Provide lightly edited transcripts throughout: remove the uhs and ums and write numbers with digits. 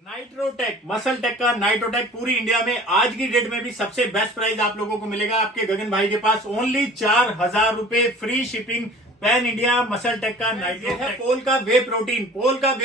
Nitrotech muscle tech का Nitrotech पूरी India में आज की डेट में भी सबसे बेस्ट प्राइस आप लोगों को मिलेगा आपके गगन भाई के पास। ओनली 4,000 रुपए free shipping pan India muscle tech का नाइट्रोटेक है। पोल का वे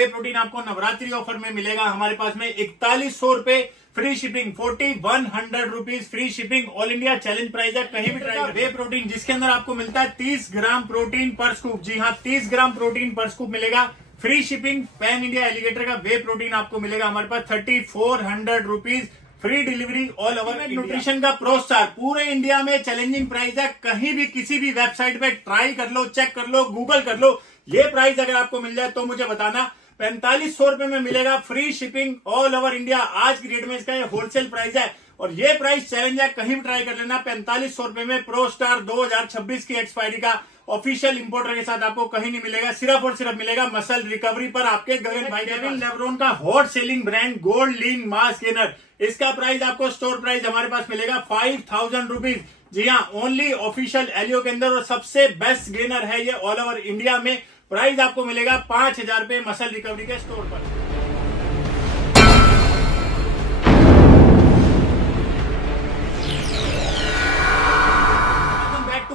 प्रोटीन आपको नवरात्रि ऑफर में मिलेगा हमारे पास में 4100 रुपए free shipping, 4100 rupees free shipping. All India challenge price है, कहीं भी ट्राई वे प्रोटीन जिसके अंदर आपको मिलता है 30 ग्राम प्रोटीन पर स्कूप। जी हाँ, 30 ग्राम प्रोटीन पर स्कूप मिलेगा free shipping. Pan India alligator का वे प्रोटीन आपको मिलेगा हमारे पास 3400 rupees free delivery all over. Nutrition का प्रो स्टार पूरे इंडिया में चैलेंजिंग प्राइस है, कहीं भी किसी भी वेबसाइट पे ट्राई कर लो, चेक कर लो, गूगल कर लो। ये प्राइस अगर आपको मिल जाए तो मुझे बताना। 4500 रुपए में मिलेगा free shipping all over India. आज की डेट में इसका ये होलसेल प्राइस है और ये प्राइस चैलेंज है, कहीं भी ट्राई कर लेना। 4500 रुपए में प्रो स्टार 2026 की एक्सपायरी का ऑफिशियल इंपोर्टर के साथ आपको कहीं नहीं मिलेगा, सिर्फ और सिर्फ मिलेगा मसल रिकवरी पर आपके गगन भाई। केविन लेब्रोन का हॉट सेलिंग ब्रांड गोल्ड लीन मास गेनर, इसका प्राइस आपको स्टोर प्राइस हमारे पास मिलेगा 5000 रुपीज। जी हाँ, ओनली ऑफिशियल एलियो के अंदर और सबसे बेस्ट गेनर है ये ऑल ओवर इंडिया में। प्राइस आपको मिलेगा 5000 रुपए मसल रिकवरी के स्टोर पर।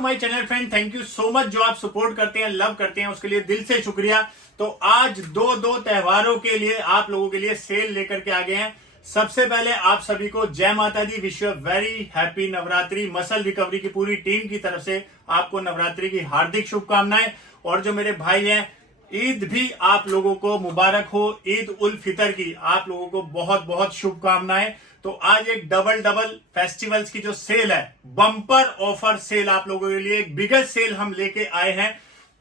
My channel friend, thank you so much जो आप सपोर्ट करते हैं, लव करते हैं, उसके लिए दिल से शुक्रिया। तो आज दो त्योहारों के लिए आप लोगों के लिए सेल लेकर के आ गए हैं। सबसे पहले आप सभी को जय माता दी, wish you very happy Navratri. Muscle recovery की पूरी टीम की तरफ से आपको नवरात्रि की हार्दिक शुभकामनाएं। और जो मेरे भाई हैं, ईद भी आप लोगों को मुबारक हो। ईद उल फितर की आप लोगों को बहुत बहुत शुभकामनाएं। तो आज एक डबल फेस्टिवल्स की जो सेल है, बम्पर ऑफर सेल आप लोगों के लिए, एक बिगेस्ट सेल हम लेके आए हैं।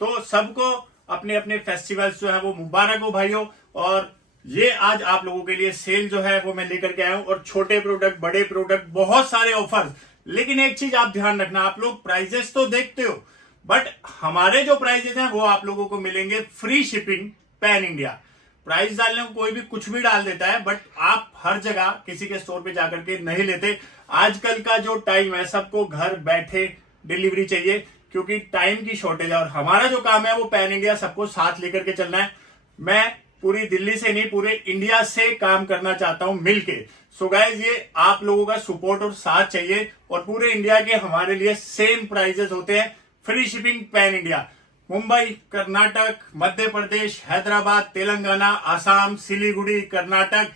तो सबको अपने अपने फेस्टिवल्स जो है वो मुबारक हो भाइयों। और ये आज आप लोगों के लिए सेल जो है वो मैं लेकर के आया हूं। और छोटे प्रोडक्ट, बड़े प्रोडक्ट, बहुत सारे ऑफर्स। लेकिन एक चीज आप ध्यान रखना, आप लोग प्राइजेस तो देखते हो, बट हमारे जो प्राइजेस हैं वो आप लोगों को मिलेंगे free shipping pan India. Price डालने को कोई भी कुछ भी डाल देता है, बट आप हर जगह किसी के स्टोर पे जाकर के नहीं लेते। आजकल का जो टाइम है, सबको घर बैठे डिलीवरी चाहिए क्योंकि टाइम की शॉर्टेज है। और हमारा जो काम है वो पैन इंडिया सबको साथ लेकर के चलना है। मैं पूरी दिल्ली से नहीं, पूरे इंडिया से काम करना चाहता हूं मिलके। सो गाइस, ये आप लोगों का सपोर्ट और साथ चाहिए। और पूरे इंडिया के हमारे लिए सेम प्राइजेस होते हैं, free shipping pan India. Mumbai, Karnataka, Madhya Pradesh, Hyderabad, Telangana, Assam, Siliguri, Karnataka,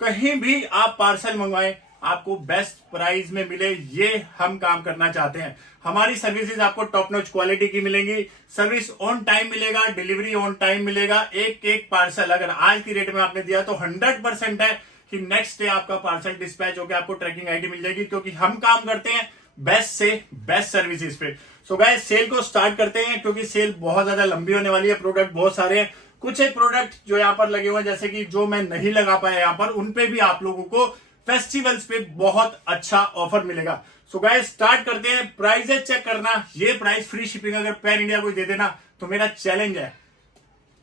कहीं भी आप पार्सल मंगवाएं, आपको बेस्ट प्राइस में मिले, ये हम काम करना चाहते हैं। हमारी सर्विसेज आपको टॉप नॉच क्वालिटी की मिलेंगी। सर्विस ऑन टाइम मिलेगा, डिलीवरी ऑन टाइम मिलेगा। एक एक पार्सल अगर आज की रेट में आपने दिया तो 100% है कि नेक्स्ट डे आपका पार्सल डिस्पैच होकर आपको ट्रैकिंग आईडी मिल जाएगी, क्योंकि हम काम करते हैं बेस्ट से बेस्ट सर्विसेज पे। सो गाइस, सेल को स्टार्ट करते हैं क्योंकि सेल बहुत ज्यादा लंबी होने वाली है। प्रोडक्ट बहुत सारे हैं। कुछ एक प्रोडक्ट जो यहाँ पर लगे हुए हैं, जैसे कि जो मैं नहीं लगा पाया यहाँ पर, उन पे भी आप लोगों को फेस्टिवल्स पे बहुत अच्छा ऑफर मिलेगा। सो गाइस, स्टार्ट करते हैं। प्राइजेस चेक करना, ये प्राइस फ्री शिपिंग अगर पैन इंडिया को दे देना तो मेरा चैलेंज है।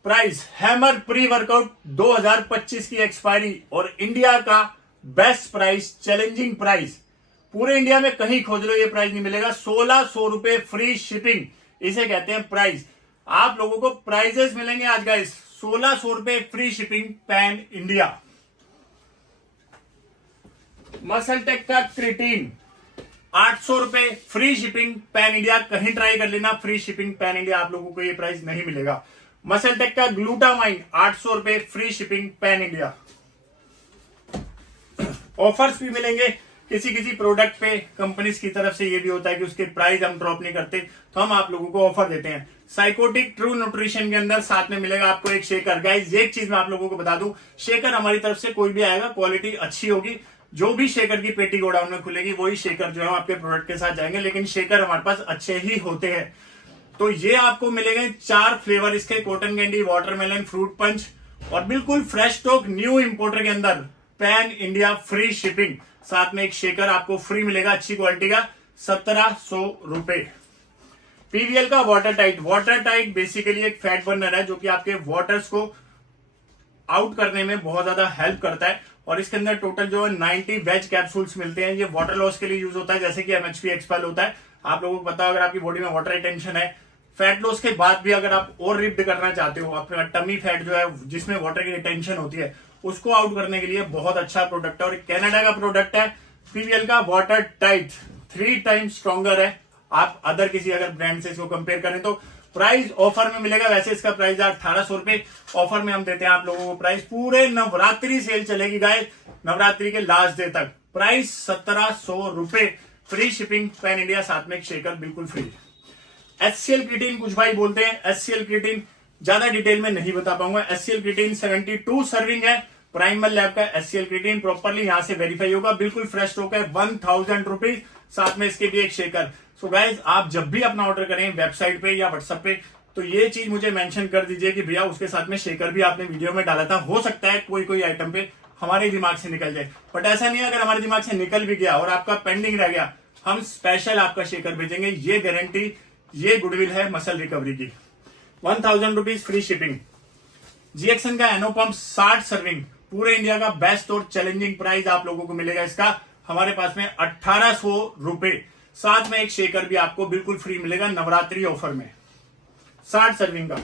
प्राइस हैमर प्री वर्कआउट 2025 की एक्सपायरी और इंडिया का बेस्ट प्राइस, चैलेंजिंग प्राइस। पूरे इंडिया में कहीं खोज लो ये प्राइस नहीं मिलेगा। 1600 रुपए फ्री शिपिंग, इसे कहते हैं प्राइस। आप लोगों को प्राइजेस मिलेंगे आज गाइस 1600 रुपए free shipping pan India. Muscle tech का क्रिटीन 800 रुपए फ्री शिपिंग पैन इंडिया। कहीं ट्राई कर लेना, फ्री शिपिंग पैन इंडिया आप लोगों को ये प्राइस नहीं मिलेगा। मसल टेक का ग्लूटामाइन 800 रुपए free shipping pan India. Offers भी मिलेंगे किसी किसी प्रोडक्ट पे। कंपनीज की तरफ से ये भी होता है कि उसके प्राइस हम ड्रॉप नहीं करते, तो हम आप लोगों को ऑफर देते हैं। साइकोटिक ट्रू न्यूट्रिशन के अंदर साथ में मिलेगा आपको एक शेकर। गाइस, एक चीज मैं आप लोगों को बता दूं, शेकर हमारी तरफ से कोई भी आएगा, क्वालिटी अच्छी होगी। जो भी शेकर की पेटी गोडाउन में खुलेगी वही शेकर जो है आपके प्रोडक्ट के साथ जाएंगे, लेकिन शेकर हमारे पास अच्छे ही होते हैं। तो ये आपको मिलेंगे 4 फ्लेवर इसके, cotton candy, watermelon, fruit punch और बिल्कुल फ्रेश स्टॉक न्यू इंपोर्टर के अंदर पैन इंडिया फ्री शिपिंग। साथ में एक शेकर आपको फ्री मिलेगा अच्छी क्वालिटी का, 1700 रुपए। पीवीएल का वाटर टाइट बेसिकली एक फैट बर्नर है जो कि आपके वाटर्स को आउट करने में बहुत ज्यादा हेल्प करता है। और इसके अंदर टोटल जो है 90 वेज कैप्सूल्स मिलते हैं। ये वाटर लॉस के लिए यूज होता है, जैसे कि एमएचपी एक्सपेल होता है। आप लोगों को पता है, अगर आपकी बॉडी में वाटर रिटेंशन है, फैट लॉस के बाद भी अगर आप और रिप्ड करना चाहते हो, अपना टमी फैट जो है जिसमें वाटर की रिटेंशन होती है, उसको आउट करने के लिए बहुत अच्छा प्रोडक्ट है और कनाडा का प्रोडक्ट है। पीवीएल का वाटर टाइट 3 टाइम्स स्ट्रॉन्गर है। आप अदर किसी अगर ब्रांड से इसको कंपेयर करें तो प्राइस ऑफर में मिलेगा। वैसे इसका प्राइस 1800 रुपए, ऑफर में हम देते हैं आप लोगों को प्राइस। पूरे नवरात्रि सेल चलेगी गाइस, नवरात्रि के लास्ट डे तक। प्राइस 1700 रुपए, फ्री शिपिंग पैन इंडिया, साथ में एक शेकर बिल्कुल फ्री। एचसीएल क्रिटीन कुछ भाई बोलते हैं, एचसीएल क्रिटीन ज्यादा डिटेल में नहीं बता पाऊंगा। एचसीएल क्रिटीन 72 सर्विंग है, प्राइमल लैब का एचसीएल क्रिटीन प्रॉपरली यहां से वेरीफाई होगा, बिल्कुल फ्रेश स्टॉक है। 1000 रुपीज, साथ में इसके भी एक शेकर। सो गाइज आप जब भी अपना ऑर्डर करें वेबसाइट पे या व्हाट्सएप पे, तो ये चीज मुझे मेंशन कर दीजिए कि भैया उसके साथ में शेकर भी आपने वीडियो में डाला था। हो सकता है कोई आइटम पे हमारे दिमाग से निकल जाए, बट ऐसा नहीं है। अगर हमारे दिमाग से निकल भी गया और आपका पेंडिंग रह गया, हम स्पेशल आपका शेकर भेजेंगे। ये गारंटी, ये गुडविल है मसल रिकवरी की। 1000 रुपीज फ्री शिपिंग। जीएक्सन का एनोपम्प 60 सर्विंग, पूरे इंडिया का बेस्ट और चैलेंजिंग प्राइस आप लोगों को मिलेगा इसका हमारे पास में 1800 रुपए, साथ में एक शेकर भी आपको बिल्कुल फ्री मिलेगा नवरात्रि ऑफर में। 60 सर्विंग का।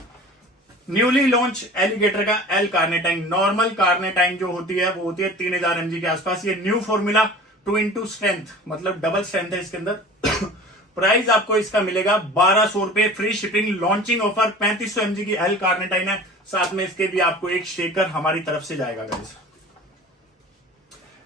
न्यूली लॉन्च एलिगेटर का एल कार्नेटाइन, नॉर्मल कार्नेटाइन जो होती है वो होती है 3000 mg के आसपास। ये न्यू फॉर्मूला 2x स्ट्रेंथ, मतलब डबल स्ट्रेंथ है इसके अंदर। प्राइस आपको इसका मिलेगा 1200 रुपए, free shipping, launching offer. 3500 mg की एल कार्नेटाइन है, साथ में इसके भी आपको एक शेकर हमारी तरफ से जाएगा गाइस।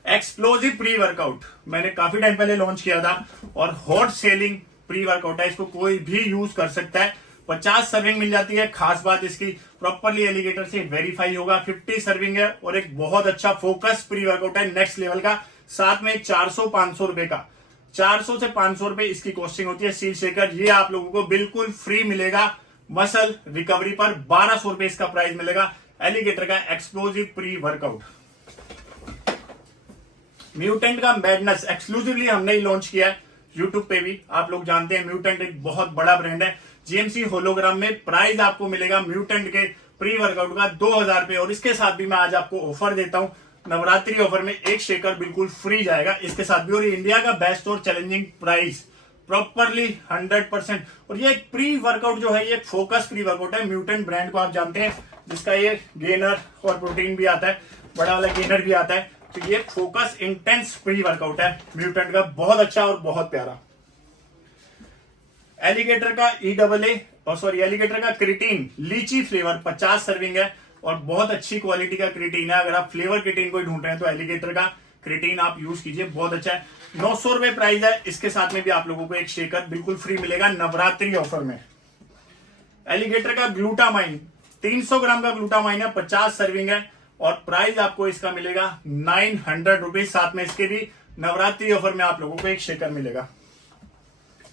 एक्सप्लोजिव प्री वर्कआउट मैंने काफी टाइम पहले लॉन्च किया था और हॉट सेलिंग प्री वर्कआउट है, इसको कोई भी यूज कर सकता है। 50 सर्विंग मिल जाती है। खास बात इसकी प्रॉपरली एलिगेटर से वेरीफाई होगा। 50 सर्विंग है और एक बहुत अच्छा फोकस प्री वर्कआउट है नेक्स्ट लेवल का, साथ में 400-500 रुपए का। 400 से 500 रुपए इसकी कॉस्टिंग होती है। सील शेकर ये आप लोगों को बिल्कुल फ्री मिलेगा मसल रिकवरी पर। 1200 रुपए इसका प्राइस मिलेगा एलिगेटर का एक्सप्लोजिव प्री वर्कआउट। म्यूटेंट का मैडनेस एक्सक्लूसिवली हमने ही लॉन्च किया है यूट्यूब पे भी, आप लोग जानते हैं म्यूटेंट एक बहुत बड़ा ब्रांड है। जीएमसी होलोग्राम में प्राइस आपको मिलेगा म्यूटेंट के प्री वर्कआउट का 2000 रुपए, और इसके साथ भी मैं आज आपको ऑफर देता हूं नवरात्रि ऑफर में, एक शेकर बिल्कुल फ्री जाएगा इसके साथ भी। और इंडिया का बेस्ट और चैलेंजिंग प्राइस प्रॉपरली 100%। और ये एक प्री वर्कआउट जो है, ये एक फोकस प्री वर्कआउट है। म्यूटेंट ब्रांड को आप जानते हैं, जिसका ये गेनर और प्रोटीन भी आता है, बड़ा वाला गेनर भी आता है। तो ये फोकस इंटेंस प्री वर्कआउट है म्यूटेंट का, बहुत अच्छा और बहुत प्यारा। एलिगेटर का एलिगेटर का क्रिटीन लीची फ्लेवर 50 सर्विंग है और बहुत अच्छी क्वालिटी का क्रिटीन है। अगर आप फ्लेवर क्रिटीन को ढूंढ रहे हैं तो एलिगेटर का क्रिटीन आप यूज कीजिए, बहुत अच्छा है। 900 रुपए प्राइस है। इसके साथ में भी आप लोगों को एक शेकर बिल्कुल फ्री मिलेगा नवरात्रि ऑफर में। एलिगेटर का ग्लूटामाइन 300 ग्राम का ग्लूटामाइन है, 50 सर्विंग है और प्राइस आपको इसका मिलेगा 900 रुपीज, साथ में इसके भी नवरात्रि ऑफर में आप लोगों को एक शेकर मिलेगा।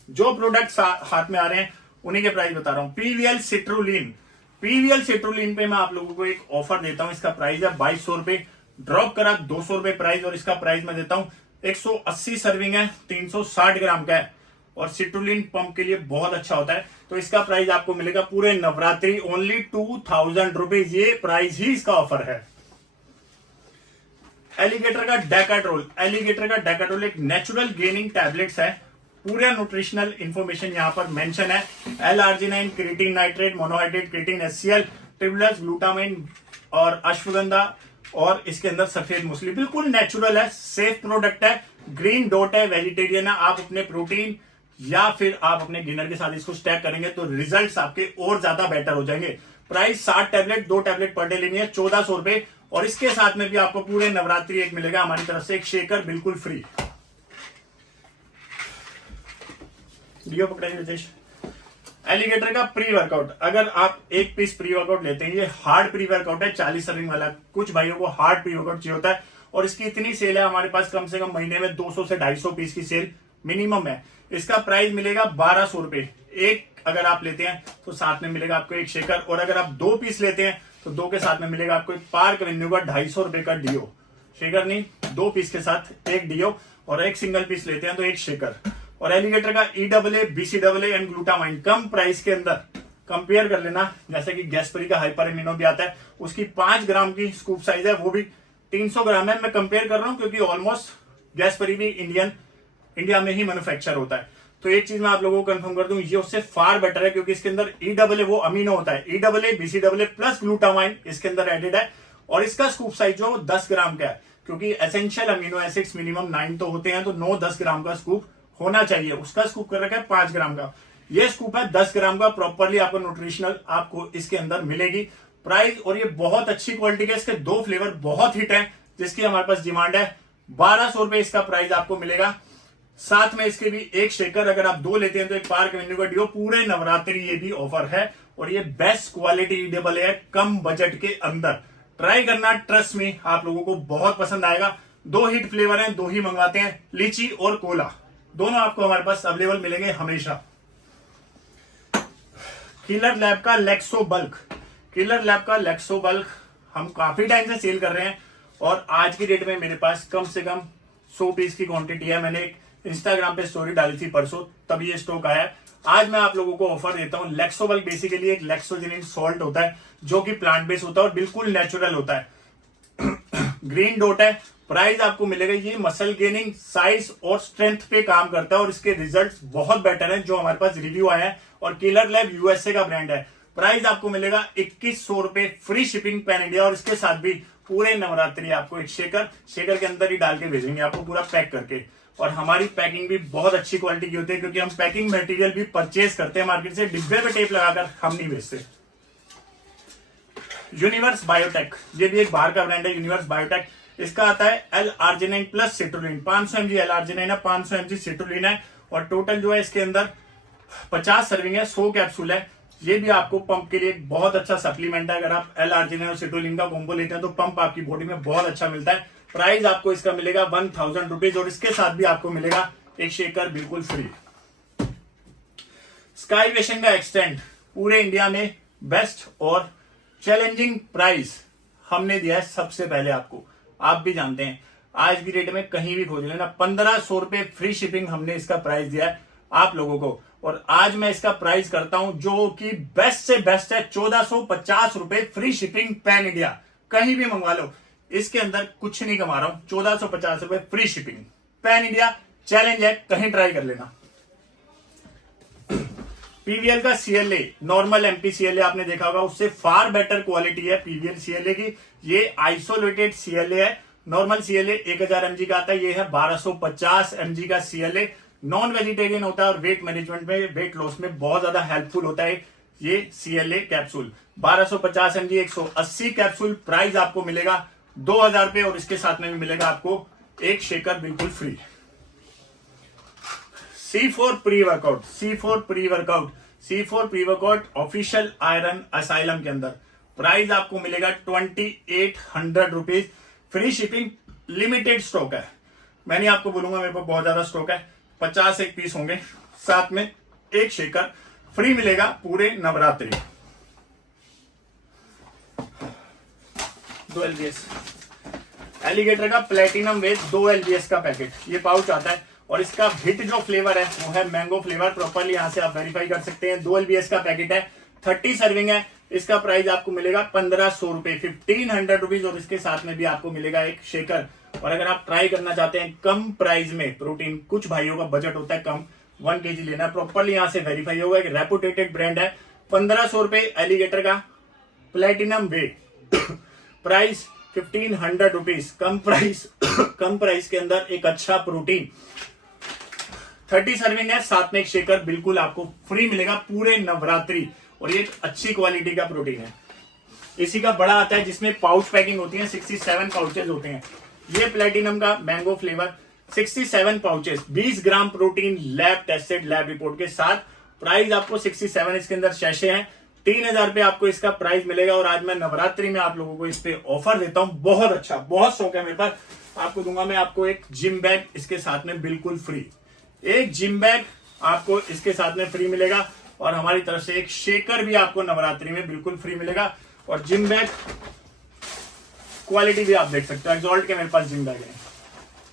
जो प्रोडक्ट्स हाथ में आ रहे हैं उन्हीं के प्राइस बता रहा हूं। पीवीएल सिट्रुलिन पे मैं आप लोगों को एक ऑफर देता हूं, इसका प्राइस है 2200 रुपए, ड्रॉप करा 200 रुपए प्राइस, और इसका प्राइस मैं देता हूं 180 सर्विंग है, 360 ग्राम का है और सिट्रुलिन पंप के लिए बहुत अच्छा होता है। तो इसका प्राइस आपको मिलेगा पूरे नवरात्रि ओनली 2000 रुपीज, ये प्राइस ही इसका ऑफर है। एलिगेटर का डेकाट्रोल एक नेचुरल गेनिंग टैबलेट्स है, पूरा न्यूट्रिशनल इंफॉर्मेशन यहां पर मेंशन है। L-arginine, creatine nitrate, monohydrate, creatine HCl, Tribulus, glutamine और अश्वगंधा, और इसके अंदर सफेद मूसली, बिल्कुल नेचुरल है, सेफ प्रोडक्ट है। ग्रीन डॉट है, वेजिटेरियन है। आप अपने प्रोटीन या फिर आप अपने डिनर के साथ इसको स्टैक करेंगे तो रिजल्ट्स आपके और ज्यादा बेटर हो जाएंगे। Price 60 tablet, 2 tablet per day लेनी है, 1400 रुपए, और इसके साथ में भी आपको पूरे नवरात्रि एक मिलेगा हमारी तरफ से एक शेकर बिल्कुल फ्री। लियो पकड़ाइए रितेश। एलिगेटर का प्री वर्कआउट, अगर आप एक पीस प्री वर्कआउट लेते हैं, ये हार्ड प्री वर्कआउट है 40 सर्विंग वाला। कुछ भाइयों को हार्ड प्री वर्कआउट चाहिए होता है और इसकी इतनी सेल है हमारे पास, कम से कम महीने में 200 से 250 पीस की सेल मिनिमम है। इसका प्राइस मिलेगा 1200 रुपए। एक अगर आप लेते हैं तो साथ में मिलेगा आपको एक शेकर, और अगर आप 2 पीस लेते हैं तो 2 के साथ में मिलेगा आपको एक पार्क एवेन्यू का 250 रुपए का डीओ। शेकर नहीं, 2 पीस के साथ एक डीओ, और एक सिंगल पीस लेते हैं तो एक शेकर। और एलिगेटर का EAA, BCAA and glutamine come price के अंदर कंपेयर कर लेना, जैसे कि गैस्परी का हाइपर एमिनो भी आता है, उसकी 5 ग्राम की स्कूप साइज है, वो भी 300 ग्राम है। मैं कंपेयर कर रहा हूं क्योंकि ऑलमोस्ट गैस्परी भी इंडिया में ही मैन्युफैक्चर होता है। तो एक चीज मैं आप लोगों को कंफर्म कर दूं, ये उससे फार बेटर है क्योंकि इसके अंदर EAA वो अमीनो होता है, EAA, BCAA प्लस ग्लूटामाइन इसके अंदर एडेड है, और इसका स्कूप साइज जो 10 ग्राम का है, क्योंकि एसेंशियल अमीनो एसिड्स मिनिमम 9 तो होते हैं, तो 9-10 ग्राम का स्कूप होना चाहिए। उसका स्कूप कर रखा है 5 ग्राम का, ये स्कूप है 10 ग्राम का। प्रॉपरली आपको न्यूट्रिशनल आपको इसके अंदर मिलेगी। प्राइस, और ये बहुत अच्छी क्वालिटी का, इसके 2 फ्लेवर बहुत हिट है जिसकी हमारे पास डिमांड है। 1200 रुपए इसका प्राइस आपको मिलेगा। साथ में इसके भी एक शेकर, अगर आप 2 लेते हैं तो एक पार्क मेन्यू का डिओ। पूरे नवरात्रि ये भी ऑफर है, और ये बेस्ट क्वालिटी ईडेबल है कम बजट के अंदर। ट्राई करना, ट्रस्ट में आप लोगों को बहुत पसंद आएगा। 2 हिट फ्लेवर हैं, 2 ही मंगवाते हैं, लीची और कोला, दोनों आपको हमारे पास अवेलेबल मिलेंगे हमेशा। किलर लैब का लेक्सो बल्क, किलर लैब का लेक्सो बल्क हम काफी टाइम से सेल कर रहे हैं, और आज की डेट में मेरे पास कम से कम 100 पीस की क्वांटिटी है। मैंने एक इंस्टाग्राम पे स्टोरी डाली थी परसों, तब ये स्टॉक आया है। आज मैं आप लोगों को ऑफर देता हूं। लेक्सो बल्क बेसिकली एक लेक्सोजेनिन सॉल्ट होता है जो कि प्लांट बेस्ड होता है और बिल्कुल नेचुरल होता है। ग्रीन डॉट है। प्राइस आपको मिलेगा, ये मसल गेनिंग, साइज और स्ट्रेंथ पे काम करता है, और इसके रिजल्ट्स बहुत बेटर हैं जो हमारे पास रिव्यू आए हैं। और किलर लैब यूएसए का ब्रांड है। प्राइस आपको मिलेगा 2100 रुपए, फ्री शिपिंग पैन इंडिया, और इसके साथ भी पूरे नवरात्रि आपको एक शेकर के अंदर ही डाल के भेजेंगे आपको पूरा पैक करके। और हमारी पैकिंग भी बहुत अच्छी क्वालिटी की होती है, क्योंकि हम पैकिंग मटेरियल भी परचेज करते हैं मार्केट से, डिब्बे पे टेप लगाकर हम नहीं बेचते। यूनिवर्स बायोटेक, ये भी एक बाहर का ब्रांड है, यूनिवर्स बायोटेक। इसका आता है L-आर्जिनाइन प्लस सिट्रुलिन, 500 mg L-आर्जिनाइन है, 500 mg सिट्रुलिन है, और टोटल जो है इसके अंदर 50 सर्विंग है, 100 कैप्सूल है। ये भी आपको पंप के लिए एक बहुत अच्छा सप्लीमेंट है। अगर आप L-आर्जिनाइन और सिट्रुलिन का कॉम्बो लेते हैं तो पंप आपकी बॉडी में बहुत अच्छा मिलता है। प्राइस आपको इसका मिलेगा 1000 रुपीज, और इसके साथ भी आपको मिलेगा एक शेकर बिल्कुल फ्री। स्काई वेशन का एक्सटेंड, पूरे इंडिया में बेस्ट और चैलेंजिंग प्राइस हमने दिया है सबसे पहले आपको। आप भी जानते हैं, आज की डेट में कहीं भी खोज लेना, 1500 रुपए फ्री शिपिंग हमने इसका प्राइस दिया है आप लोगों को। और आज मैं इसका प्राइस करता हूं जो कि बेस्ट से बेस्ट है, 1450 रुपए फ्री शिपिंग पैन इंडिया, कहीं भी मंगवा लो। इसके अंदर कुछ नहीं कमा रहा हूं, 1450 रुपए free shipping pan India. Challenge है, कहीं ट्राई कर लेना। पीवीएल का CLA, नॉर्मल MP CLA आपने देखा होगा, उससे फार बेटर क्वालिटी है पीवीएल CLA की। ये आइसोलेटेड CLA है। नॉर्मल CLA 1000 mg का आता है, ये है 1250 mg का CLA। नॉन वेजिटेरियन होता है और वेट मैनेजमेंट में, वेट लॉस में बहुत ज्यादा हेल्पफुल होता है ये CLA capsule. 1250 mg 180 capsule. Price आपको मिलेगा 2000 रुपए, और इसके साथ में भी मिलेगा आपको एक शेकर बिल्कुल free. C4 pre workout, C4 pre workout, C4 pre workout official iron asylum के अंदर। प्राइस आपको मिलेगा 2800 rupees, free shipping. Limited stock है, मैं नहीं आपको बोलूंगा मेरे पास बहुत ज्यादा स्टॉक है, 50 एक पीस होंगे, साथ में एक शेकर फ्री मिलेगा पूरे नवरात्रि। 2 LBS एलिगेटर का प्लेटिनम वेज 2 LBS का पैकेट, ये पाउच आता है, और इसका हिट जो फ्लेवर है वो है मैंगो फ्लेवर। प्रॉपर्ली यहां से आप वेरीफाई कर सकते हैं। 2 LBS का पैकेट है, 30 सर्विंग है। इसका प्राइस आपको मिलेगा 1500 रुपए, 1500 रुपीज, और इसके साथ में भी आपको मिलेगा एक शेकर। और अगर आप ट्राई करना चाहते हैं कम प्राइस में प्रोटीन, कुछ भाइयों का बजट होता है कम, 1 kg लेना, प्रॉपर्ली यहां से वेरीफाई होगा। एक रेपुटेटेड ब्रांड है, 1500 रुपए एलिगेटर का प्लेटिनम वे। प्राइस 1500 रुपीज, कम प्राइस के अंदर एक अच्छा प्रोटीन। 30 सर्विंग है, साथ में एक शेकर बिल्कुल आपको फ्री मिलेगा पूरे नवरात्रि, और ये एक अच्छी क्वालिटी का प्रोटीन है। इसी का बड़ा आता है जिसमें पाउच पैकिंग होती है, 67 पाउचेज होते हैं। ये प्लेटिनम का mango flavour, 67 pouches, 20 gram protein, lab tested, lab report के साथ। प्राइस आपको 67, इसके अंदर शैशे हैं, 3000 रुपए आपको इसका प्राइस मिलेगा। और आज मैं नवरात्रि में आप लोगों को इस पे ऑफर देता हूं, बहुत अच्छा, बहुत शौक है मेरे पास। आपको दूंगा मैं आपको एक जिम बैग इसके साथ में बिल्कुल फ्री, एक जिम बैग आपको इसके साथ में फ्री मिलेगा, और हमारी तरफ से एक शेकर भी आपको नवरात्रि में बिल्कुल फ्री मिलेगा। और जिम बैग क्वालिटी भी आप देख सकते हो, एक्सॉल्ट के मेरे पास जिम बैग है।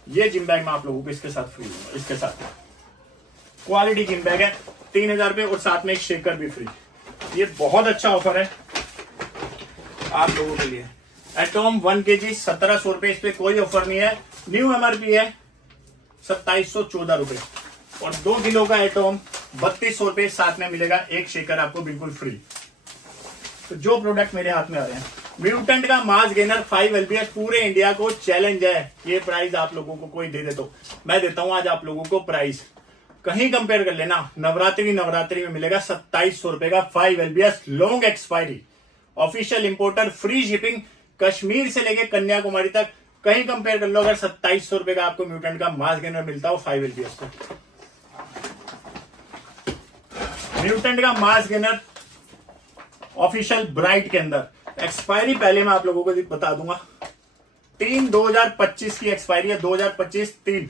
ये जिम बैग मैं आप लोगों को इसके साथ फ्री दूंगा, इसके साथ क्वालिटी जिम बैग है, 3000 रुपए, और साथ में एक शेकर भी फ्री। ये बहुत अच्छा ऑफर है आप लोगों के लिए। एटॉम 1 kg 1700 रुपए, इस पे कोई ऑफर नहीं है। न्यू MRP है 2714 रुपए, और 2 किलो का एटॉम 3200 रुपए, साथ में मिलेगा एक शेकर आपको बिल्कुल फ्री। तो जो प्रोडक्ट मेरे हाथ में आ रहे हैं म्यूटेंट का मास गेनर 5 LBS पूरे इंडिया को चैलेंज है। ये प्राइस आप लोगों को कोई दे दे तो मैं देता हूं आज आप लोगों को प्राइस, कहीं कंपेयर कर लेना। नवरात्रि में मिलेगा 2700 रुपए का 5 LBS long expiry, official importer, free shipping, Kashmir से लेके कन्याकुमारी तक कहीं कंपेयर कर लो। अगर 2700 रुपए का आपको म्यूटेंट का मास गेनर मिलता हो 5 LBS को, म्यूटेंट का मास गेनर ऑफिशियल ब्राइट के अंदर एक्सपायरी पहले मैं आप लोगों को बता दूंगा, 3/2025 की एक्सपायरी है, 2025-3,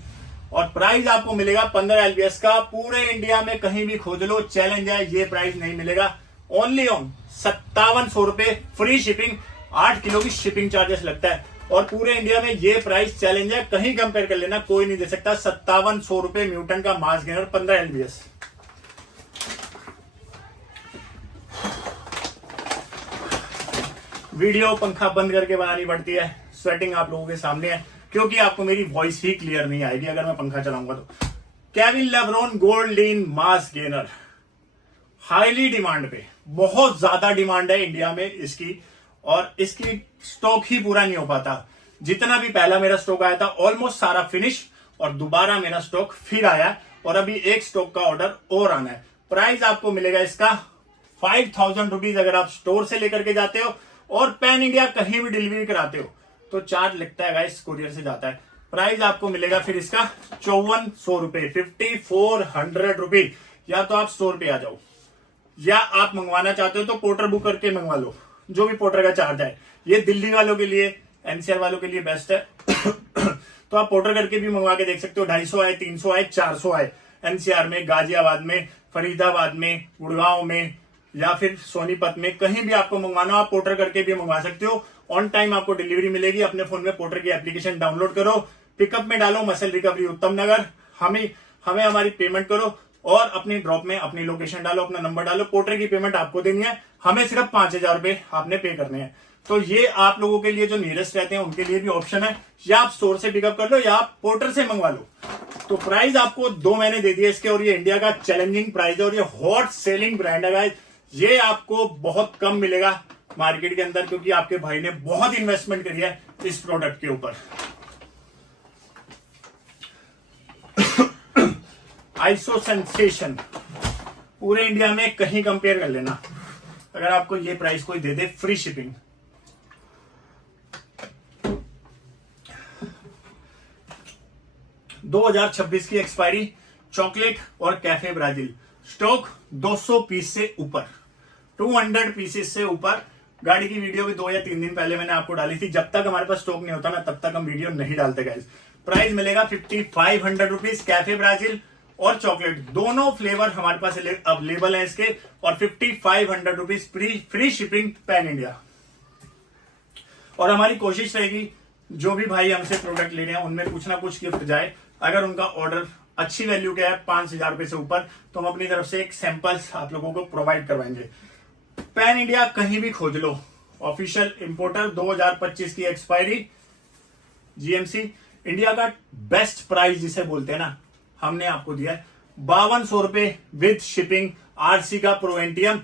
और प्राइस आपको मिलेगा 15 LBS का। पूरे इंडिया में कहीं भी खोज लो, चैलेंज है, ये प्राइस नहीं मिलेगा। ओनली ऑन 5700 रुपए, फ्री शिपिंग, 8 किलो की शिपिंग चार्जेस लगता है, और पूरे इंडिया में ये प्राइस चैलेंज है, कहीं कंपेयर कर लेना, कोई नहीं दे सकता। 5700 रुपए म्यूटेंट का मास गेनर 15 LBS। वीडियो पंखा बंद करके बनानी पड़ती है, स्वेटिंग आप लोगों के सामने है, क्योंकि आपको मेरी वॉइस ही क्लियर नहीं आएगी अगर मैं पंखा चलाऊंगा तो। केविन लेब्रॉन गोल्डीन मास गेनर हाईली डिमांड पे, बहुत ज्यादा डिमांड है इंडिया में इसकी, और इसकी स्टॉक ही पूरा नहीं हो पाता। जितना भी पहला मेरा स्टॉक आया था ऑलमोस्ट सारा फिनिश, और दोबारा मेरा स्टॉक फिर आया, और अभी एक स्टॉक का ऑर्डर और आना है। प्राइस आपको मिलेगा इसका 5000 रुपीज अगर आप स्टोर से लेकर के जाते हो, और पैन इंडिया कहीं भी डिलीवरी कराते हो तो चार्ज लगता है गाइस, कोरियर से जाता है। प्राइस आपको मिलेगा फिर इसका 5400 रुपए, 5400 रुपीज। या तो आप स्टोर पे आ जाओ, या आप मंगवाना चाहते हो तो पोर्टर बुक करके मंगवा लो, जो भी पोर्टर का चार्ज है। ये दिल्ली वालों के लिए, एनसीआर वालों के लिए बेस्ट है। तो आप पोर्टर करके भी मंगवा के देख सकते हो। 250 आए, 300 आए, 400 आए, एनसीआर में, गाजियाबाद में, फरीदाबाद में, गुड़गांव में, या फिर सोनीपत में, कहीं भी आपको मंगवाना हो आप पोर्टर करके भी मंगवा सकते हो। ऑन टाइम आपको डिलीवरी मिलेगी। अपने फोन में पोर्टर की एप्लीकेशन डाउनलोड करो, पिकअप में डालो मसल रिकवरी उत्तम नगर, हमें हमारी पेमेंट करो, और अपनी ड्रॉप में अपनी लोकेशन डालो, अपना नंबर डालो। पोर्टर की पेमेंट आपको देनी है, हमें सिर्फ 5000 रुपए आपने पे करने हैं। तो ये आप लोगों के लिए जो नियरेस्ट रहते हैं उनके लिए भी ऑप्शन है, या आप स्टोर से पिकअप कर लो या आप पोर्टर से मंगवा लो। तो प्राइस आपको 2 महीने दे दिए इसके, और ये इंडिया का चैलेंजिंग प्राइस है, और ये हॉट सेलिंग ब्रांड है गाइस। ये आपको बहुत कम मिलेगा मार्केट के अंदर, क्योंकि आपके भाई ने बहुत इन्वेस्टमेंट करी है इस प्रोडक्ट के ऊपर। आइसो सेंसेशन पूरे इंडिया में कहीं कंपेयर कर लेना, अगर आपको ये प्राइस कोई दे दे, फ्री शिपिंग। (2026) की एक्सपायरी, चॉकलेट और कैफे ब्राजील, स्टॉक 200 पीस से ऊपर, 200 पीसेस से ऊपर। गाड़ी की वीडियो भी 2 या 3 दिन पहले मैंने आपको डाली थी। जब तक हमारे पास स्टॉक नहीं होता ना, तब तक हम वीडियो नहीं डालते गाइस। प्राइस मिलेगा 5500 रुपीज, कैफे ब्राजील और चॉकलेट दोनों फ्लेवर हमारे पास अवेलेबल है इसके, और 5500 rupees free shipping pan India. और हमारी कोशिश रहेगी जो भी भाई हमसे प्रोडक्ट ले रहे हैं उनमें कुछ ना कुछ गिफ्ट जाए। अगर उनका ऑर्डर अच्छी वैल्यू का है 5000 रुपए से ऊपर, तो हम अपनी तरफ से एक सैंपल्स आप लोगों को प्रोवाइड करवाएंगे। पैन इंडिया कहीं भी खोज लो, ऑफिशियल इंपोर्टर, 2025 की एक्सपायरी, जीएमसी। इंडिया का बेस्ट प्राइस जिसे बोलते हैं ना, हमने आपको दिया है 5200 रुपए विद शिपिंग, आरसी का प्रोवेंटियम।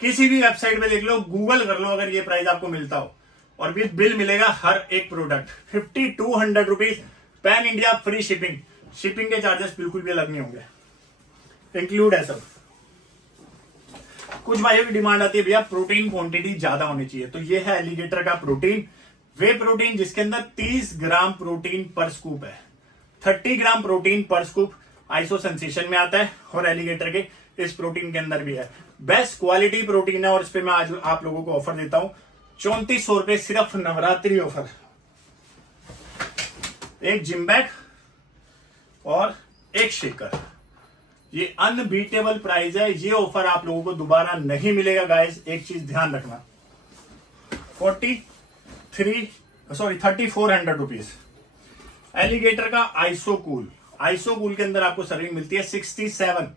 किसी भी वेबसाइट पे देख लो, गूगल कर लो, अगर ये प्राइस आपको मिलता हो, और विद बिल मिलेगा हर एक product. 5200 rupees pan India, free shipping. Shipping के चार्जेस बिल्कुल भी अलग नहीं होंगे, इंक्लूड है सब। कुछ भाइयों की डिमांड आती है भैया प्रोटीन क्वांटिटी ज्यादा होनी चाहिए, तो ये है एलिगेटर का प्रोटीन, वे प्रोटीन जिसके अंदर 30 ग्राम प्रोटीन पर स्कूप है, 30 ग्राम प्रोटीन पर स्कूप। आइसो सेंसेशन में आता है, और एलिगेटर के इस प्रोटीन के अंदर भी है। बेस्ट क्वालिटी प्रोटीन है, और इस पे मैं आज आप लोगों को ऑफर देता हूं 3400 रुपए, सिर्फ नवरात्रि ऑफर। एक जिम बैग और एक शेकर, ये अनबीटेबल प्राइस है। ये ऑफर आप लोगों को दोबारा नहीं मिलेगा गाइस, एक चीज ध्यान रखना। 3400 रुपीज। एलिगेटर का आइसोकूल के अंदर आपको सर्विंग मिलती है 67।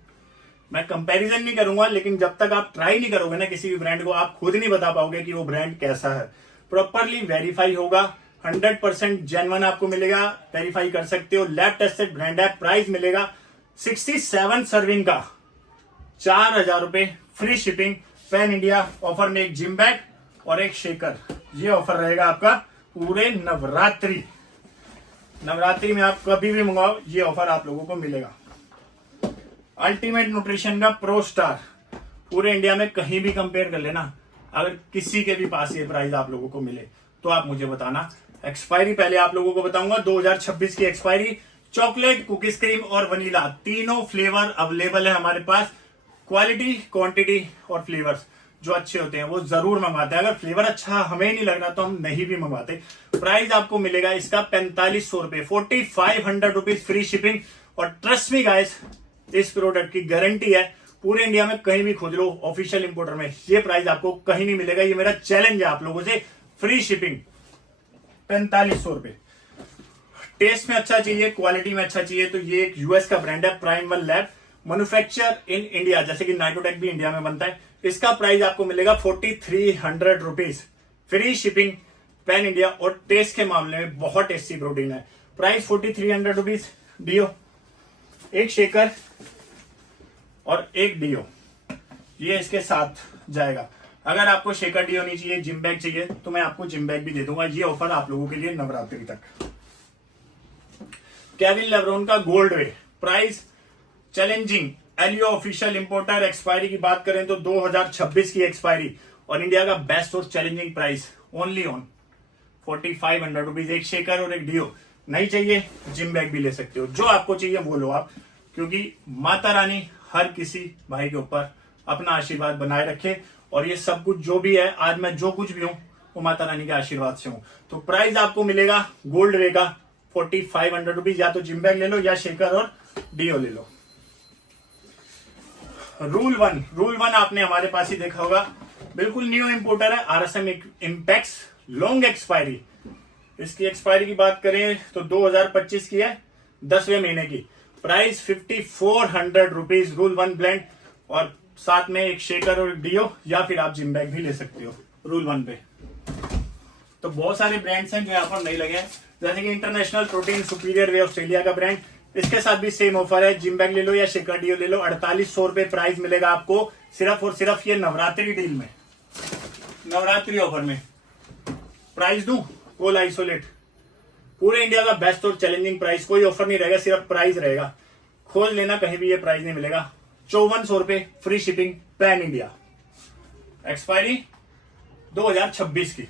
मैं कंपैरिजन नहीं करूंगा, लेकिन जब तक आप ट्राई नहीं करोगे ना किसी भी ब्रांड को, आप खुद नहीं बता पाओगे कि वो ब्रांड कैसा है। प्रॉपरली वेरीफाई होगा, 100% जेन्युइन आपको मिलेगा, वेरीफाई कर सकते हो, लैब टेस्टेड ब्रांड है। प्राइस मिलेगा 67 सर्विंग का 4000 रुपए, free shipping pan India. Offer में एक जिम बैग और एक शेकर। ये ऑफर रहेगा आपका पूरे नवरात्रि में, आप कभी भी मंगाओ ये ऑफर आप लोगों को मिलेगा। अल्टीमेट न्यूट्रिशन का प्रो स्टार, पूरे इंडिया में कहीं भी कंपेयर कर लेना, अगर किसी के भी पास ये प्राइस आप लोगों को मिले तो आप मुझे बताना। एक्सपायरी पहले आप लोगों को बताऊंगा, 2026 की एक्सपायरी। चॉकलेट, कुकीज क्रीम और वनीला तीनों फ्लेवर अवेलेबल है हमारे पास। क्वालिटी, क्वांटिटी और फ्लेवर्स जो अच्छे होते हैं वो जरूर मंगवाते हैं। अगर फ्लेवर अच्छा हमें नहीं लग रहा तो हम नहीं भी मंगवाते। प्राइस आपको मिलेगा इसका 4500 रुपए, 4500 रुपीज फ्री शिपिंग। और ट्रस्ट मी गाइस, इस प्रोडक्ट की गारंटी है, पूरे इंडिया में कहीं भी खोज लो ऑफिशियल इंपोर्टर में, ये प्राइस आपको कहीं नहीं मिलेगा। ये मेरा चैलेंज है आप लोगों से, फ्री शिपिंग 4500 रुपए। टेस्ट में अच्छा चाहिए, क्वालिटी में अच्छा चाहिए तो ये एक यूएस का ब्रांड है, prime one lab, manufacture in India, जैसे कि नाइट्रोटेक भी इंडिया में बनता है। इसका प्राइस आपको मिलेगा 4300 rupees, free shipping pan India. और टेस्ट के मामले में बहुत टेस्टी प्रोटीन है। Price 4300 rupees. डियो, एक शेकर और एक डियो, ये इसके साथ जाएगा। अगर आपको शेकर डियो नहीं चाहिए, जिम बैग चाहिए, तो मैं आपको जिम बैग भी दे दूंगा। ये ऑफर आप लोगों के लिए नवरात्रि तक। केविन लेब्रोन का गोल्ड वे, प्राइस चैलेंजिंग, एलियो ऑफिशियल इंपोर्टर। एक्सपायरी की बात करें तो 2026 की एक्सपायरी, और इंडिया का बेस्ट और challenging price only on 4500 rupees. एक शेकर और एक डियो। नहीं चाहिए जिम बैग भी ले सकते हो, जो आपको चाहिए वो लो आप, क्योंकि माता रानी हर किसी भाई के ऊपर अपना आशीर्वाद बनाए रखे। और ये सब कुछ जो भी है, आज मैं जो कुछ भी हूं वो माता रानी के आशीर्वाद से हूं। तो प्राइस आपको मिलेगा गोल्ड वे का 4500 रुपीज। या तो जिम बैग ले लो या शेकर और डियो ले लो। रूल वन आपने हमारे पास ही देखा होगा, बिल्कुल न्यू इंपोर्टर है, आरएसएम इंपेक्स, लॉन्ग एक्सपायरी। इसकी एक्सपायरी की बात करें तो 2025 की है, 10वें महीने की। Price 5400 rupees, rule one blend, और साथ में एक शेकर और डियो, या फिर आप जिम बैग भी ले सकते हो रूल वन पे। तो बहुत सारे ब्रांड्स हैं जो यहाँ पर नहीं लगे हैं, जैसे कि इंटरनेशनल प्रोटीन सुपीरियर वे, ऑस्ट्रेलिया का ब्रांड। इसके साथ भी सेम ऑफर है, जिम बैग ले लो या शेकर डियो ले लो। 4800 रुपए प्राइस मिलेगा आपको, सिर्फ और सिर्फ ये नवरात्रि डील में, नवरात्रि ऑफर में। प्राइस दूं, कोल आइसोलेट, पूरे इंडिया का बेस्ट और चैलेंजिंग प्राइस। कोई ऑफर नहीं रहेगा, सिर्फ प्राइस रहेगा, खोज लेना, कहीं भी ये प्राइस नहीं मिलेगा। 5400 रुपए, free shipping pan India. Expiry 2026 की,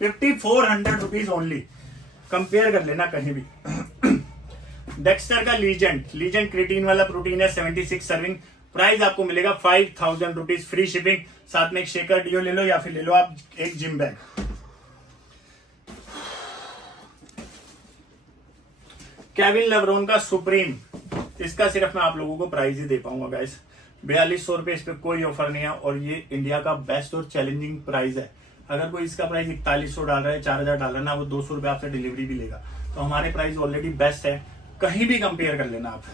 5400 रुपीज ओनली, कंपेयर कर लेना कहीं भी। डेक्स्टर का लीजेंड क्रिएटिन वाला प्रोटीन है, 76 सर्विंग। प्राइस आपको मिलेगा 5000 रुपीज, फ्री शिपिंग। साथ में एक शेकर डियो ले लो या फिर ले लो आप एक जिम बैग। केविन लेब्रोन का सुप्रीम, इसका सिर्फ मैं आप लोगों को प्राइस ही दे पाऊंगा गाइस, 4200 रुपए। इस पे कोई ऑफर नहीं है, और ये इंडिया का बेस्ट और चैलेंजिंग प्राइस है। अगर कोई इसका प्राइस 4100 डाल रहा है, 4000 डाल रहा है ना, वो 200 रुपए आपसे डिलीवरी भी लेगा। तो हमारे प्राइस ऑलरेडी बेस्ट है, कहीं भी कंपेयर कर लेना आप।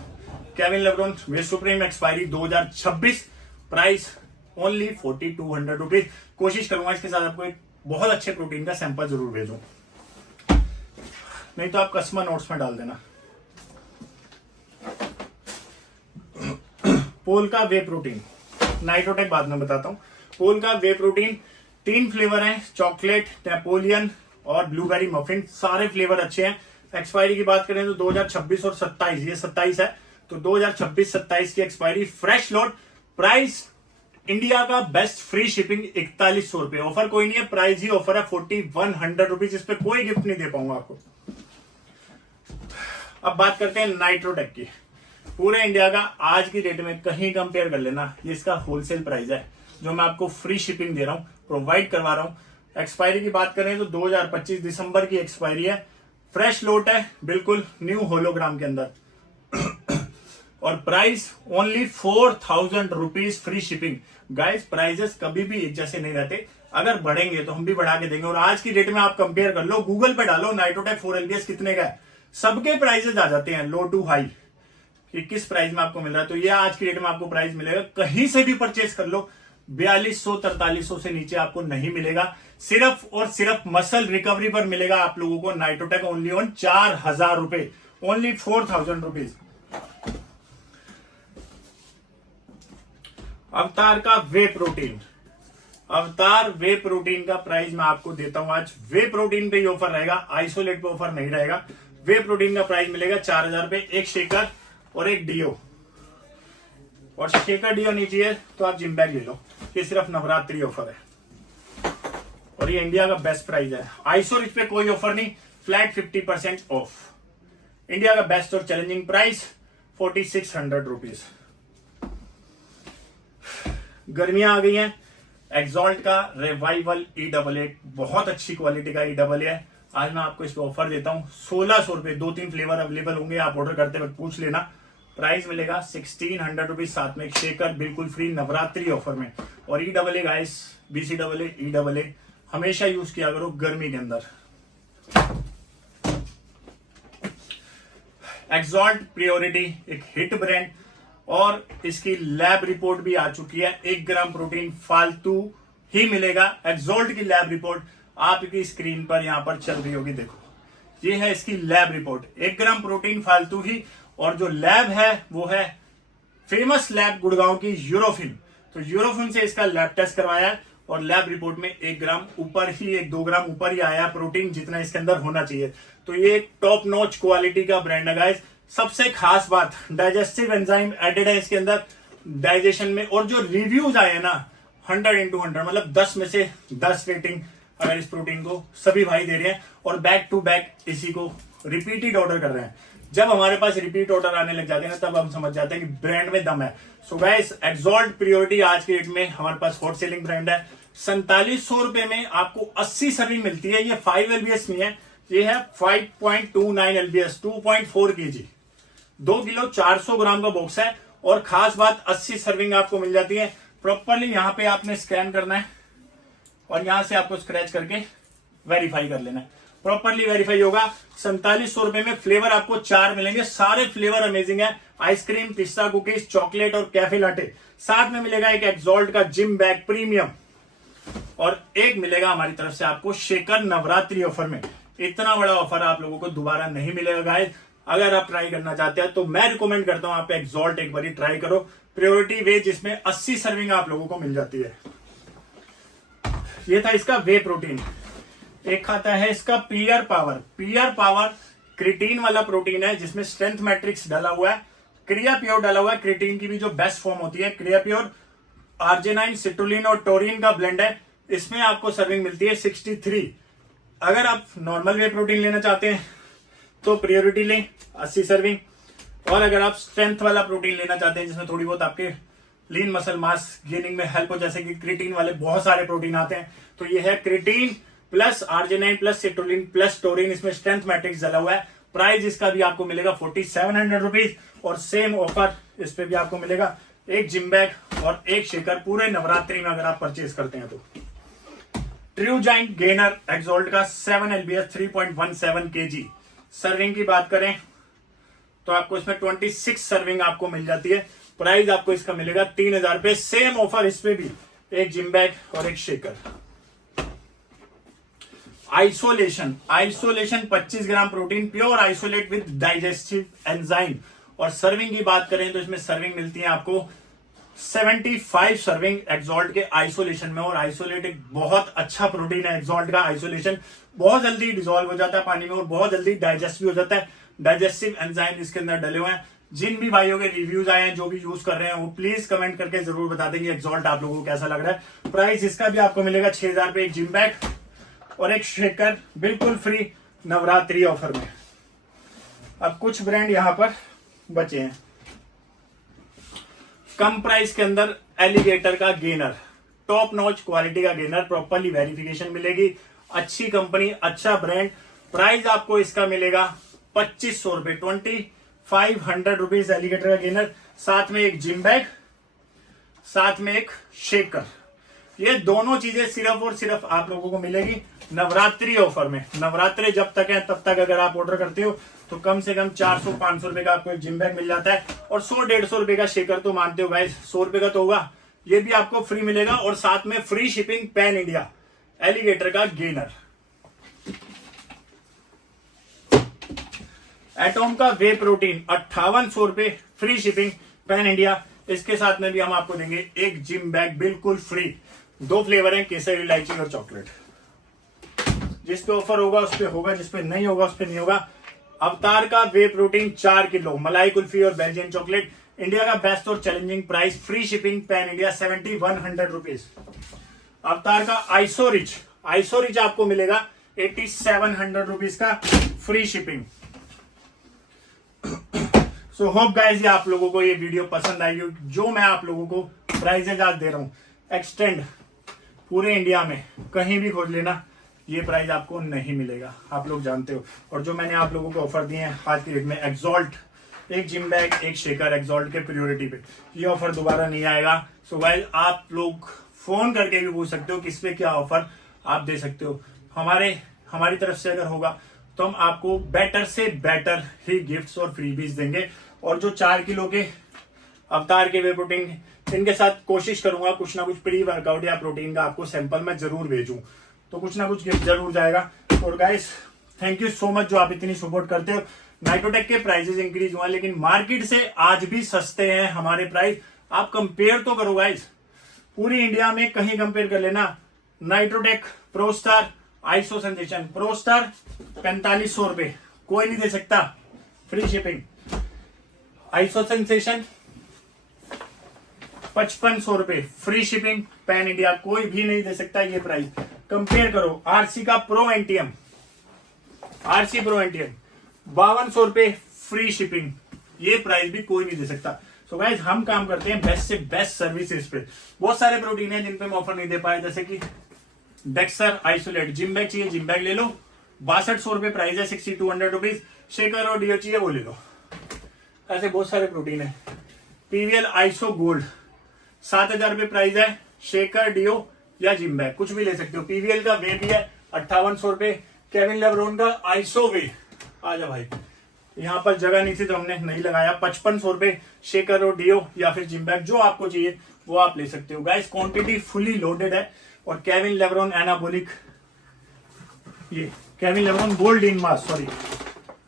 Kevin Levrone whey supreme, expiry 2026, price only 4200 rupees. कोशिश करूंगा इसके साथ आपको एक बहुत अच्छे प्रोटीन का सैंपल जरूर भेजूं, नहीं तो आप कस्टमर नोट्स में डाल देना। पोल का वे प्रोटीन, नाइट्रोटेक बाद में बताता हूं। पोल का वे प्रोटीन 3 फ्लेवर हैं, चॉकलेट, नेपोलियन और ब्लूबेरी मफिन। सारे फ्लेवर अच्छे हैं। एक्सपायरी की बात करें तो 2026 और 27, ये 27 है, तो 2026-27 की expiry. Fresh load, price India का बेस्ट, फ्री शिपिंग 4100 रुपए। ऑफर कोई नहीं है, प्राइस ही ऑफर है 4100 रुपीज। इस पे कोई गिफ्ट नहीं दे पाऊंगा आपको। अब बात करते हैं नाइट्रोटेक की। पूरे इंडिया का आज की डेट में कहीं कंपेयर कर लेना, ये इसका होलसेल प्राइस है, जो मैं आपको फ्री शिपिंग दे रहा हूं, प्रोवाइड करवा रहा हूं। एक्सपायरी की बात करें तो 2025 दिसंबर की एक्सपायरी है। फ्रेश लोट है, बिल्कुल न्यू होलोग्राम के अंदर। और price only 4000 rupees, free shipping. Guys, prices कभी भी एक जैसे नहीं रहते, अगर बढ़ेंगे तो हम भी बढ़ा के देंगे। और आज की डेट में आप कंपेयर कर लो, गूगल पे डालो नाइट्रोटेक 4LBS कितने का है, सबके प्राइसेस आ जाते हैं लो टू हाई, कि किस प्राइस में आपको मिल रहा है। तो ये आज की डेट में आपको प्राइस मिलेगा, कहीं से भी परचेस कर लो, 4200-4300 से नीचे आपको नहीं मिलेगा। सिर्फ और सिर्फ मसल रिकवरी पर मिलेगा आप लोगों को नाइट्रोटेक ओनली ऑन 4000 रुपए, ओनली 4000 रुपीज। अवतार का वे प्रोटीन, अवतार वे प्रोटीन का प्राइस मैं आपको देता हूं आज। वे प्रोटीन पे ही ऑफर रहेगा, आइसोलेट पे ऑफर नहीं रहेगा। वे प्रोटीन का प्राइस मिलेगा 4000 रुपए, एक शेकर और एक डीओ। और शेकर डीओ नहीं चाहिए तो आप जिम बैग ले लो, ये सिर्फ नवरात्रि ऑफर है और ये इंडिया का बेस्ट प्राइस है। आइसोरिच पे कोई ऑफर नहीं, फ्लैट 50% ऑफ। इंडिया का बेस्ट और चैलेंजिंग प्राइस 4600 रुपीज। गर्मियां आ गई हैं, एक्सॉल्ट का रिवाइवल E88 बहुत अच्छी क्वालिटी का E88 है। आज मैं आपको इस पे ऑफर देता हूं 1600 रुपए। 2-3 फ्लेवर अवेलेबल होंगे, आप ऑर्डर करते वक्त पूछ लेना। प्राइस मिलेगा 1600 रुपीज, साथ में एक शेकर बिल्कुल फ्री नवरात्रि ऑफर में। और E88 गाइस, BCAA E88 हमेशा यूज किया करो गर्मी के अंदर। एक्सॉल्ट प्रियोरिटी एक हिट ब्रांड और इसकी लैब रिपोर्ट भी आ चुकी है। 1 ग्राम प्रोटीन फालतू ही मिलेगा। एक्सॉल्ट की लैब रिपोर्ट आपकी स्क्रीन पर यहां पर चल रही होगी, देखो ये है इसकी लैब रिपोर्ट। 1 ग्राम प्रोटीन फालतू ही, और जो लैब है वो है फेमस लैब गुड़गांव की यूरोफिन। तो यूरोफिन से इसका लैब टेस्ट करवाया है और लैब रिपोर्ट में 1 ग्राम ऊपर ही, 1-2 ग्राम ऊपर ही आया प्रोटीन जितना इसके अंदर होना चाहिए। तो ये एक टॉप नॉच क्वालिटी का ब्रांड है गाइस। सबसे खास बात, डाइजेस्टिव एंजाइम एडेड है इसके अंदर डाइजेशन में। और जो रिव्यूज आए हैं ना 100/100, मतलब 10 में से 10 रेटिंग अगर इस प्रोटीन को सभी भाई दे रहे हैं और बैक टू बैक इसी को रिपीटेड ऑर्डर कर रहे हैं। जब हमारे पास रिपीट ऑर्डर आने लग जाते हैं ना, तब हम समझ जाते हैं कि ब्रांड में दम है। सो गाइस, एक्सॉल्ट प्रियोरिटी आज के डेट में हमारे पास हॉट सेलिंग ब्रांड है। 4700 रुपए में आपको 80 सर्विंग मिलती है। ये 5 LBS नहीं है, ये है 5.29 LBS, 2.4 kg, 2 किलो 400 ग्राम का बॉक्स है। और खास बात, 80 सर्विंग आपको मिल जाती है। प्रॉपरली यहाँ पे आपने स्कैन करना है और यहां से आपको स्क्रैच करके वेरीफाई कर लेना है। प्रॉपरली वेरीफाई होगा। 4700 रुपए में फ्लेवर आपको 4 मिलेंगे, सारे फ्लेवर अमेजिंग है। आइसक्रीम, पिस्ता कुकीज, चॉकलेट और कैफे लाटे। साथ में मिलेगा एक एक्सॉल्ट का जिम बैग प्रीमियम और एक मिलेगा हमारी तरफ से आपको शेकर नवरात्रि ऑफर में। इतना बड़ा ऑफर आप लोगों को दोबारा नहीं मिलेगा गाइस। अगर आप ट्राई करना चाहते हैं तो मैं रिकमेंड करता हूं आप एक्सॉल्ट एक बार ट्राई करो। प्रियोरिटी वे जिसमें 80 सर्विंग आप लोगों को मिल जाती है। ये था इसका वे प्रोटीन। एक खाता है इसका PR power. PR power creatine वाला प्रोटीन है जिसमें स्ट्रेंथ मैट्रिक्स डाला हुआ है, क्रिया प्योर डाला हुआ है। क्रिटीन की भी जो बेस्ट फॉर्म होती है क्रिया प्योर, आर्जिनाइन, सिट्रुलिन और टोरिन का ब्लेंड है। इसमें आपको सर्विंग मिलती है 63। अगर आप नॉर्मल वे प्रोटीन लेना चाहते हैं तो प्रियोरिटी लें 80 सर्विंग। और अगर आप स्ट्रेंथ वाला प्रोटीन लेना चाहते हैं जिसमें थोड़ी बहुत आपके लीन मसल मास गेनिंग में हेल्प हो, जैसे कि क्रिटीन वाले बहुत सारे प्रोटीन आते हैं, तो ये है creatine plus arginine plus citrulline plus Turin. इसमें स्ट्रेंथ मैट्रिक्स डाला हुआ है। प्राइस इसका भी आपको मिलेगा 4700 रुपीज। और सेम ऑफर इस पे भी आपको मिलेगा एक जिम बैग और एक शेकर पूरे नवरात्रि में अगर आप परचेज करते हैं तो। ट्रू जाइंट गेनर एक्सॉल्ट का 7 LBS 3.17 kg। सर्विंग की बात करें तो आपको इसमें 26 सर्विंग आपको मिल जाती है। प्राइस आपको इसका मिलेगा 3000 रुपए। सेम ऑफर इस पे भी, एक जिम बैग और एक shaker. Isolation 25 gram protein, pure isolate with digestive enzyme. और सर्विंग की बात करें तो इसमें सर्विंग मिलती है आपको 75 सर्विंग एक्सॉल्ट के आइसोलेशन में। और आइसोलेट एक बहुत अच्छा प्रोटीन है। एक्सॉल्ट का आइसोलेशन बहुत जल्दी डिसॉल्व हो जाता है पानी में और बहुत जल्दी डाइजेस्ट भी हो जाता है। डाइजेस्टिव एंजाइम इसके अंदर डले हुए हैं। जिन भी भाइयों के रिव्यूज आए हैं, जो भी यूज कर रहे हैं, वो प्लीज कमेंट करके जरूर बता देंगे एक्सॉल्ट आप लोगों को कैसा लग रहा है। प्राइस इसका भी आपको मिलेगा 6000 रुपए, एक जिम बैग और एक शेकर बिल्कुल फ्री नवरात्रि ऑफर में। अब कुछ ब्रांड यहां पर बचे हैं कम प्राइस के अंदर। एलिगेटर का गेनर, टॉप नॉच क्वालिटी का गेनर, प्रॉपरली वेरिफिकेशन मिलेगी, अच्छी कंपनी, अच्छा ब्रांड। प्राइस आपको इसका मिलेगा 2500 रुपए, 2500 रुपीज एलिगेटर का गेनर। साथ में एक जिम बैग, साथ में एक शेकर। ये दोनों चीजें सिर्फ और सिर्फ आप लोगों को मिलेगी नवरात्रि ऑफर में। नवरात्रि जब तक है तब तक अगर आप ऑर्डर करते हो तो कम से कम 400-500 रुपए का आपको एक जिम बैग मिल जाता है। और 100-150 रुपए का शेकर तो मानते हो गाइस, 100 रुपए का तो होगा, ये भी आपको फ्री मिलेगा। और साथ में free shipping pan India alligator का गेनर। एटॉम का वे प्रोटीन 5800 रुपए, फ्री शिपिंग पैन इंडिया। इसके साथ में भी हम आपको देंगे एक जिम बैग बिल्कुल फ्री। 2 फ्लेवर हैं, केसर, इलायची और चॉकलेट। जिस पे ऑफर होगा उस पे होगा, जिस पे नहीं होगा उस पे नहीं होगा। अवतार का वे प्रोटीन 4 किलो, मलाई कुल्फी और बेल्जियन चॉकलेट, इंडिया का बेस्ट और challenging price, free shipping pan India 7100 rupees. अवतार का आइसो रिच आपको मिलेगा 8700 रुपीज का, free shipping. So hope guys ये आप लोगों को ये वीडियो पसंद आई हो। जो मैं आप लोगों को प्राइजेज आज दे रहा हूं, एक्सटेंड पूरे इंडिया में कहीं भी खोज लेना, ये प्राइस आपको नहीं मिलेगा, आप लोग जानते हो। और जो मैंने आप लोगों को ऑफर दिए हैं आज की डेट में, एक्सॉल्ट, एक जिम बैग, एक शेकर, एक्सॉल्ट के प्रायोरिटी पे, ये ऑफर दोबारा नहीं आएगा। सो गाइस आप लोग फोन करके भी पूछ सकते हो किस पे क्या ऑफर आप दे सकते हो। हमारी तरफ से अगर होगा तो हम आपको बेटर से बेटर ही गिफ्ट्स और फ्रीबीज देंगे। और जो 4 किलो के अवतार के वे प्रोटीन, इनके साथ कोशिश करूंगा कुछ ना कुछ प्री वर्कआउट या प्रोटीन का आपको सैंपल मैं जरूर भेजूं, तो कुछ ना कुछ गिफ्ट जरूर जाएगा। और guys thank you so much जो आप इतनी सपोर्ट करते हो। नाइट्रोटेक के प्राइसेस इंक्रीज हुआ, लेकिन मार्केट से आज भी सस्ते हैं हमारे प्राइस। आप कंपेयर तो करो गाइस, पूरी इंडिया में कहीं कंपेयर कर लेना। Nitrotech, ProStar, iso sensation, ProStar 4500 रुपए, कोई नहीं दे सकता, फ्री शिपिंग। आइसो सेंसेशन 5500 रुपए, फ्री शिपिंग पैन इंडिया, कोई भी नहीं दे सकता ये प्राइस। कंपेयर करो आरसी का प्रो एंटीएम, आरसी प्रो एंटीएम 5200 रुपए, फ्री शिपिंग, ये प्राइस भी कोई नहीं दे सकता। सो गाइज हम काम करते हैं बेस्ट से बेस्ट सर्विसेज पे। बहुत सारे प्रोटीन है जिन पे हम ऑफर नहीं दे पाए, जैसे कि डेक्सर आइसोलेट, जिम बैग चाहिए जिम बैग ले लो, 6200 रुपए प्राइस है, 6200 रुपीज। शेकर और डीओ चाहिए वो ले लो, ऐसे बहुत सारे प्रोटीन है। पीवीएल आइसो गोल्ड 7000 रुपए प्राइस है, शेकर, डीओ या जिम बैग कुछ भी ले सकते हो। पीवीएल का वे भी है 5800 रुपए। केविन लेब्रोन का आइसो वे, आजा भाई, यहाँ पर जगह नहीं थी तो हमने नहीं लगाया, 5500 रुपए। शेकर और डीओ या फिर जिम बैग जो आपको चाहिए वो आप ले सकते हो। गाइस क्वांटिटी फुली लोडेड है। और केविन लेब्रोन एनाबोलिक, ये Kevin LeBron gold in mass, sorry,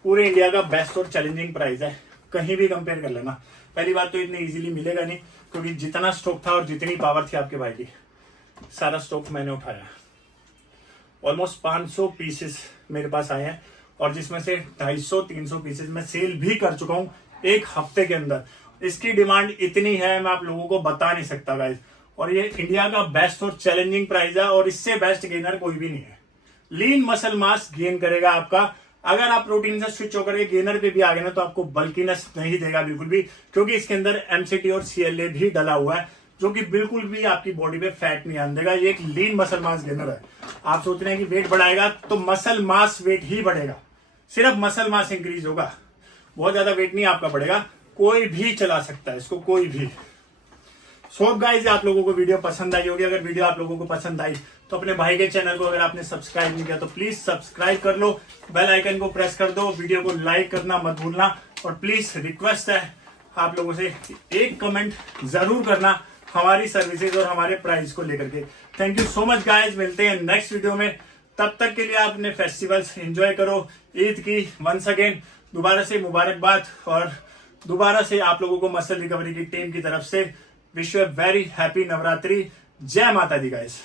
पूरे इंडिया का बेस्ट और चैलेंजिंग प्राइस है, कहीं भी कंपेयर कर लेना। पहली बात तो इतनी इजीली मिलेगा नहीं, क्योंकि जितना स्टॉक था और जितनी पावर थी आपके भाई की, सारा स्टॉक मैंने उठाया। ऑलमोस्ट 500 पीसेस मेरे पास आए हैं, और जिसमें से 250-300 पीसेस मैं सेल भी कर चुका हूं एक हफ्ते के अंदर। इसकी डिमांड इतनी है मैं आप लोगों को बता नहीं सकता गाइस। और ये इंडिया का बेस्ट और चैलेंजिंग प्राइस है, और इससे बेस्ट गेनर कोई भी नहीं है। लीन मसल मास गेन करेगा आपका। अगर आप प्रोटीन से स्विच होकर के गेनर पे भी आ गए ना, तो आपको बल्कीनेस नहीं देगा बिल्कुल भी, क्योंकि इसके अंदर एमसीटी और सीएलए भी डला हुआ है, जो कि बिल्कुल भी आपकी बॉडी पे फैट नहीं आने देगा। ये एक लीन मसल मास गेनर है। आप सोच रहे हैं कि वेट बढ़ाएगा, तो मसल मास वेट ही बढ़ेगा, सिर्फ मसल मास इंक्रीज होगा, बहुत ज्यादा वेट नहीं आपका बढ़ेगा। कोई भी चला सकता है इसको, कोई भी। सो गाइस आप लोगों को वीडियो पसंद आई होगी। अगर वीडियो आप लोगों को पसंद आई तो अपने भाई के चैनल को अगर आपने सब्सक्राइब नहीं किया तो प्लीज सब्सक्राइब कर लो, बेल आइकन को प्रेस कर दो, वीडियो को लाइक करना मत भूलना। और प्लीज रिक्वेस्ट है आप लोगों से, एक कमेंट जरूर करना हमारी सर्विसेज और हमारे प्राइस को लेकर के। Thank you so much guys, मिलते हैं नेक्स्ट वीडियो में। तब तक के लिए आप अपने फेस्टिवल्स एंजॉय करो। ईद की वंस अगेन दोबारा से मुबारकबाद, और दोबारा से आप लोगों को मसल रिकवरी की टीम की तरफ से wish you a very happy Navratri. जय माता दी गाइस।